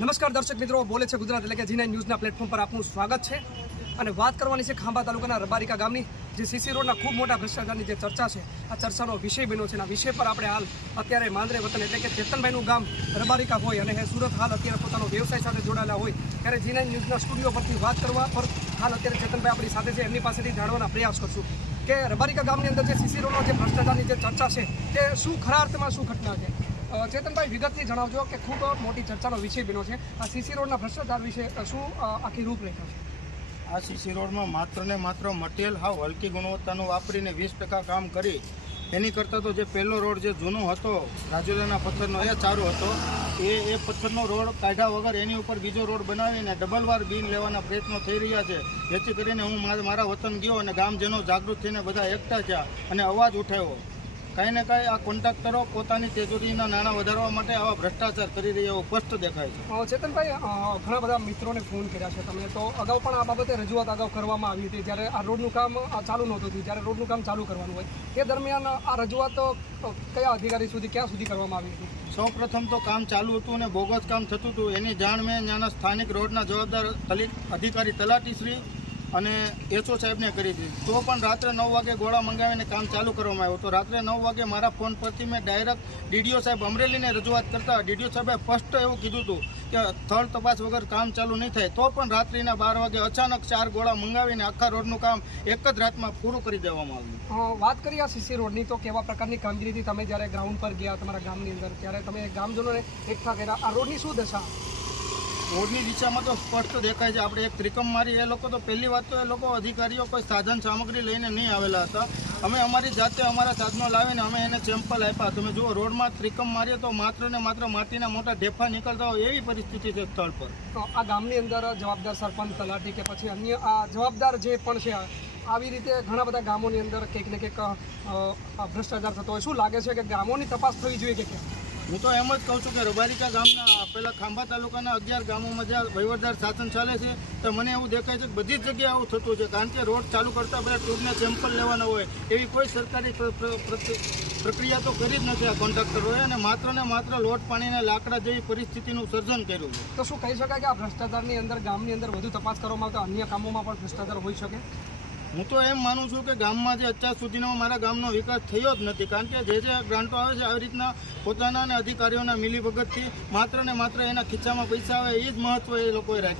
નમસ્કાર દર્શક મિત્રો, બોલે છે ગુજરાત એટલે કે જી નાઇન ન્યૂઝના પ્લેટફોર્મ પર આપનું સ્વાગત છે. અને વાત કરવાની છે ખાંભા તાલુકાના રબારિકા ગામની, જે સીસી રોડના ખૂબ મોટા ભ્રષ્ટાચારની જે ચર્ચા છે, આ ચર્ચાનો વિષય બન્યો છે અને વિષય પર આપણે હાલ અત્યારે માંદરે વતન એટલે કે ચેતનભાઈનું ગામ રબારિકા હોય અને સુરત હાલ અત્યારે પોતાનો વ્યવસાય સાથે જોડાયેલા હોય, ત્યારે જી નાઇન ન્યૂઝના સ્ટુડિયો પરથી વાત કરવા પર હાલ અત્યારે ચેતનભાઈ આપણી સાથે છે, એમની પાસેથી જાણવાના પ્રયાસ કરશું કે રબારિકા ગામની અંદર જે સીસી રોડનો જે ભ્રષ્ટાચારની જે ચર્ચા છે, તે શું ખરા અર્થમાં શું ઘટના છે? ચેતનભાઈ વિગતથી જણાવજો કે ખૂબ મોટી ચર્ચાનો વિષય બન્યો છે. આ સીસી રોડના ભ્રષ્ટાચાર વિશે શું આખી રૂપરેખા છે? આ સીસી રોડમાં માત્ર ને માત્ર મટીરિયલ હાવ હલકી ગુણવત્તાનું વાપરીને વીસ ટકા કામ કરી, એની કરતાં તો જે પહેલો રોડ જે જૂનો હતો, રાજુલાના પથ્થરનો એ ચારો હતો, એ એ પથ્થરનો રોડ કાઢ્યા વગર એની ઉપર બીજો રોડ બનાવીને ડબલ વાર બિન લેવાના પ્રયત્નો થઈ રહ્યા છે. જેથી કરીને હું મારા વતન ગયો અને ગામજનો જાગૃત થઈને બધા એકઠા થયા અને અવાજ ઉઠાવ્યો. કાંઈ ને કાંઈ આ કોન્ટ્રાક્ટરો પોતાની તેજોરીના નાણાં વધારવા માટે આવા ભ્રષ્ટાચાર કરી રહ્યા સ્પષ્ટ દેખાય છે. ચેતનભાઈ ઘણા બધા મિત્રોને ફોન કર્યા છે તમે. તો અગાઉ પણ આ બાબતે રજૂઆત અગાઉ કરવામાં આવી હતી. જ્યારે આ રોડનું કામ ચાલુ નહોતું થયું. જ્યારે રોડનું કામ ચાલુ કરવાનું હોય તે દરમિયાન આ રજૂઆત કયા અધિકારી સુધી ક્યાં સુધી કરવામાં આવી હતી? સૌ પ્રથમ તો કામ ચાલુ હતું અને બોગસ કામ થતું હતું. એની જાણ મેં ત્યાંના સ્થાનિક રોડના જવાબદાર અધિકારી તલાટીશ્રી અને એસઓ સાહેબને કરી દીધી તો પણ રાત્રે નવ વાગે ગોળા મંગાવીને કામ ચાલુ કરવામાં આવ્યું. તો રાત્રે નવ વાગે મારા ફોન પરથી મેં ડાયરેક્ટ ડીડીઓ સાહેબ અમરેલીને રજૂઆત કરતા ડીડીઓ સાહેબે સ્પષ્ટ એવું કીધું હતું કે થર્ડ તપાસ વગર કામ ચાલુ નહીં થાય. તો પણ રાત્રિના બાર વાગે અચાનક ચાર ગોળા મંગાવીને આખા રોડનું કામ એક જ રાતમાં પૂરું કરી દેવામાં આવ્યું. વાત કરીએ આ સીસી રોડની, તો કેવા પ્રકારની કામગીરીથી તમે જ્યારે ગ્રાઉન્ડ પર ગયા તમારા ગામની અંદર, ત્યારે તમે ગામજનોને એકઠા કર્યા. આ રોડની શું દશા? રોડની દિશામાં તો સ્પષ્ટ દેખાય છે. આપણે એક ત્રિકમ મારી, એ લોકો તો પહેલી વાત તો એ લોકો અધિકારીઓ કોઈ સાધન સામગ્રી લઈને નહીં આવેલા હતા. અમે અમારી જાતે અમારા સાધનો લાવીને અમે એને સેમ્પલ આપ્યા. તમે જુઓ, રોડમાં ત્રિકમ મારીએ તો માત્ર ને માત્ર માટીના મોટા ઢેફા નીકળતા હોય એવી પરિસ્થિતિ છે સ્થળ પર. તો આ ગામની અંદર જવાબદાર સરપંચ તલાટી કે પછી અન્ય, આ જવાબદાર જે પણ છે આવી રીતે ઘણા બધા ગામોની અંદર કંઈક ને કંઈક ભ્રષ્ટાચાર થતો હોય. શું લાગે છે કે ગામોની તપાસ થવી જોઈએ કે કેમ? હું તો એમ જ કહું છું કે રબારિકા ગામના પેલા ખાંભા તાલુકાના અગિયાર ગામોમાં જ્યાં વહીવટદાર શાસન ચાલે છે, તો મને એવું દેખાય છે કે બધી જ જગ્યાએ આવું થતું છે, કારણ કે રોડ ચાલુ કરતા પહેલાં ટૂરને સેમ્પલ લેવાના હોય, એવી કોઈ સરકારી પ્રક્રિયા તો કરી જ નથી આ કોન્ટ્રાક્ટરોએ, અને માત્ર ને માત્ર લોટ પાણીને લાકડા જેવી પરિસ્થિતિનું સર્જન કર્યું છે. તો શું કહી શકાય કે આ ભ્રષ્ટાચારની અંદર, ગામની અંદર વધુ તપાસ કરવામાં આવતા અન્ય કામોમાં પણ ભ્રષ્ટાચાર હોઈ શકે? હું તો એમ માનું છું કે ગામમાં જે અત્યાર સુધીનો મારા ગામનો વિકાસ થયો જ નથી. કારણ કે જે જે ગ્રાન્ટો આવે છે, આવી રીતના પોતાના અને અધિકારીઓના મિલીભગતથી માત્ર ને માત્ર એના ખિસ્સામાં પૈસા આવે, એ જ મહત્વ એ લોકોએ રાખ્યું.